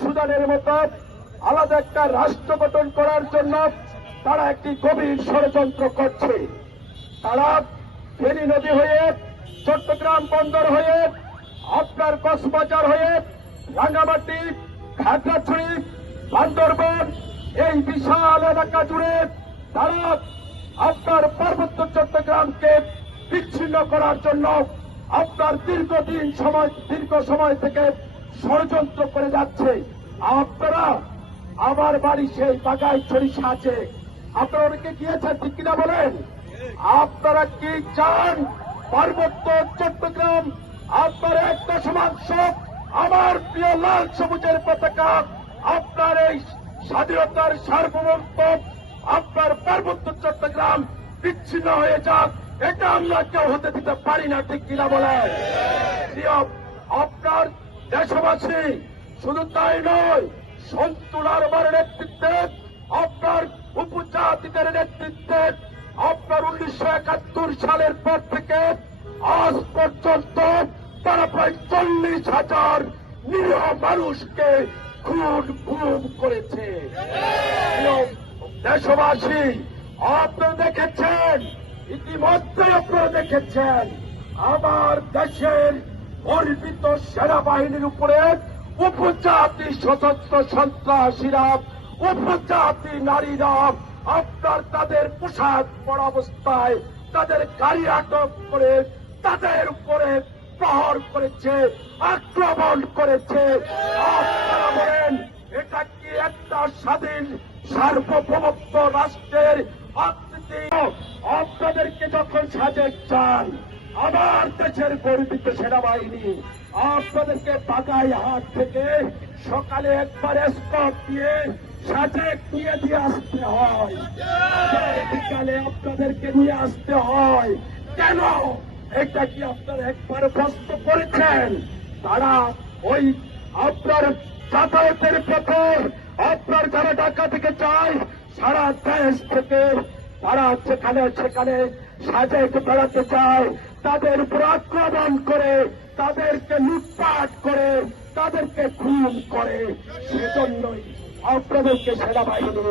সুদানের মতো আলাদা একটা রাষ্ট্র গঠন করার জন্য তারা একটি গভীর ষড়যন্ত্র করছে। তারা ফেনী নদী হয়ে, চট্টগ্রাম বন্দর হয়ে, আপনার কক্সবাজার হয়ে, রাঙ্গামাটি, খাগড়াছড়ি, বান্দরবান এই বিশাল এলাকা জুড়ে তারা আপনার পার্বত্য চট্টগ্রামকে বিচ্ছিন্ন করার জন্য আপনার দীর্ঘ সময় থেকে ষড়যন্ত্র করে যাচ্ছে। আপনারা আমার বাড়ি সেই বাগাইছড়ি সাজে আপনারা অনেকে গিয়েছেন, ঠিক কিনা বলেন? আপনারা কি চান পার্বত্য চট্টগ্রাম আপনার 1.8 আমার প্রিয় লাল সবুজের পতাকা আপনার এই স্বাধীনতার সার্বভৌমত্ব আপনার পার্বত্য চট্টগ্রাম বিচ্ছিন্ন হয়ে যাক, এটা আমরা কেউ হতে দিতে পারি না, ঠিক কিনা বলেন? আপনার দেশবাসী শুধু তাই নয়, সন্তুল আরবার নেতৃত্বে আপনার উপজাতিদের নেতৃত্বে আপনার 1971 সালের পর থেকে আজ পর্যন্ত তারা প্রায় 40,000 নিরীহ মানুষকে খুন গুম করেছে। দেশবাসী আপনারা দেখেছেন, ইতিমধ্যে আপনারা দেখেছেন আমার দেশের গর্বিত সেনাবাহিনীর উপরে উপজাতি সশস্ত্র সন্ত্রাসীরা, উপজাতি নারীরা আপনার তাদের পোশাক পরা অবস্থায় তাদের গাড়ি আটক করে তাদের উপরে প্রহার করেছে, আক্রমণ করেছে। আপনারা বলেন এটা কি একটা স্বাধীন সার্বভৌমত্ব রাষ্ট্রের আকৃতি? আপনাদেরকে যখন সাজেক চান আমার দেশের গর্বিত সেনাবাহিনী আপনাদেরকে বাগাইহাট থেকে সকালে একবার স্কট দিয়ে সাজেক নিয়ে দিয়ে আসতে হয়, বিকালে আপনাদেরকে নিয়ে আসতে হয়। কেন? এটা কি আপনারা একবার প্রশ্ন করেছেন? তারা ওই আপনার যাতায়াতের পথে আপনার যারা ঢাকা থেকে চায় সারা দেশ থেকে তারা সেখানে সাজেক বেড়াতে চায়, তাদের উপর আক্রমণ করে, তাদেরকে লুটপাট করে, তাদেরকে খুন করে। সেজন্যই আপনাদেরকে সেনাবাহিনী,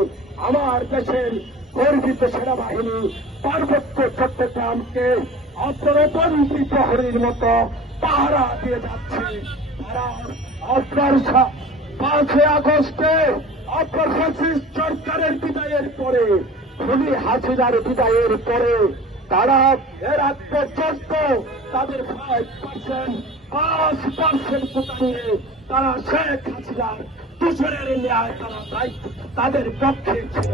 আমার দেশের গর্বিত সেনাবাহিনী পার্বত্য চট্টগ্রামকে আপনার বন্দী প্রহরীর মতো পাহারা দিয়ে যাচ্ছে। তারা আপনার 5 আগস্টে আপনার ফ্যাসিস্ট সরকারের বিদায়ের পরে, খুনি হাসিনার বিদায়ের পরে তারা এর আগ পর্যন্ত তাদের 5% কোটা নিয়ে তারা শেখ হাসিনার দূষণের ন্যায় তারা তাদের পক্ষে ছিল।